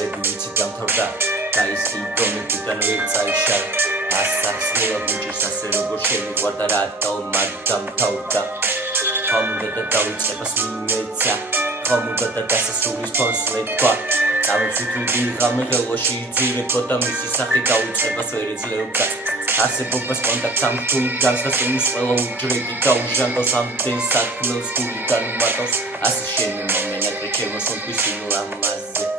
წლები ვიცი დამთავრდა და ის იგონებიდან ვერ წაიშალა ასახსნელად მუჭირს ასე როგორ შემიყვარდა რატომ არ დამთავრდა ხომ უნდა და დავიწყებას მიმეცა ხომ უნდა და დასასრულის ფონს მეთქვა წამოვსვით ვიღამე ხელოში იძირებო და მისი სახე დავიწყებას ვერ ეძლეობდა არსებობას კონტაქტს ამ თუ განსასწრების ყველა უჯრედი გაუჟანგავს ამდენ საქმელს გულიდან უმატავს ასე შემომენატრე ჩემო სუნთქვის ლამაზზე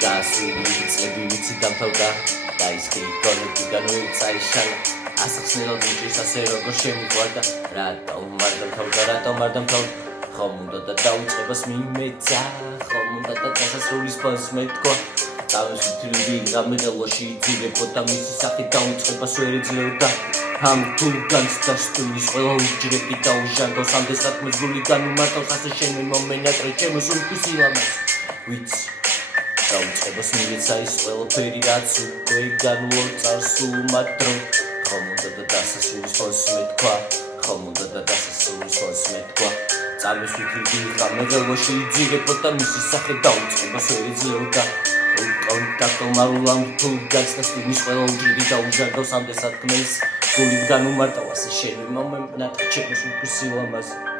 გასული წლები ვიცი დამთავრდა და ის გიგონებიდან ვერ წაიშალა ასახსნელად მუჭირს ასე როგორ შემიყვარდა რატომ არ დამთავრდა ხომ უნდა და დავიწყებას მიმეცა ხომ უნდა და დასასრულის ფონს მეთქვა წავისვით ვიღამე ხელოში იძირებო და მისი სახე დავიწყებას ვერ ეძლეოდა ამ თუ განსასწრების ყველა უჯრედი დაუჟანგავს ამდენ საქმეს გულიდან უმატავს ასე შემომენატრე ჩემო სუნთქვის ლამაზზე ვიცი დავიწყებას მიმეცა ის ყველაფერი რაც უკვე განუწევს უმადრო ხომ უნდა და დასასრულის ფონს მეთქვა ხომ უნდა და დასასრულის ფონს მეთქვა წავისვით ვიღამე ხელოში იძირებო და მისი სახე დავიწყებას ვერ ეძლეოდა კონტაქტო მარულამ თუ განსასწრების ყველა უჯრედი დაუჟანგავს ამდენ საქმეს გულიდან უმარტავს ასე შემომენატრე ჩემო სუნთქვის ლამაზზე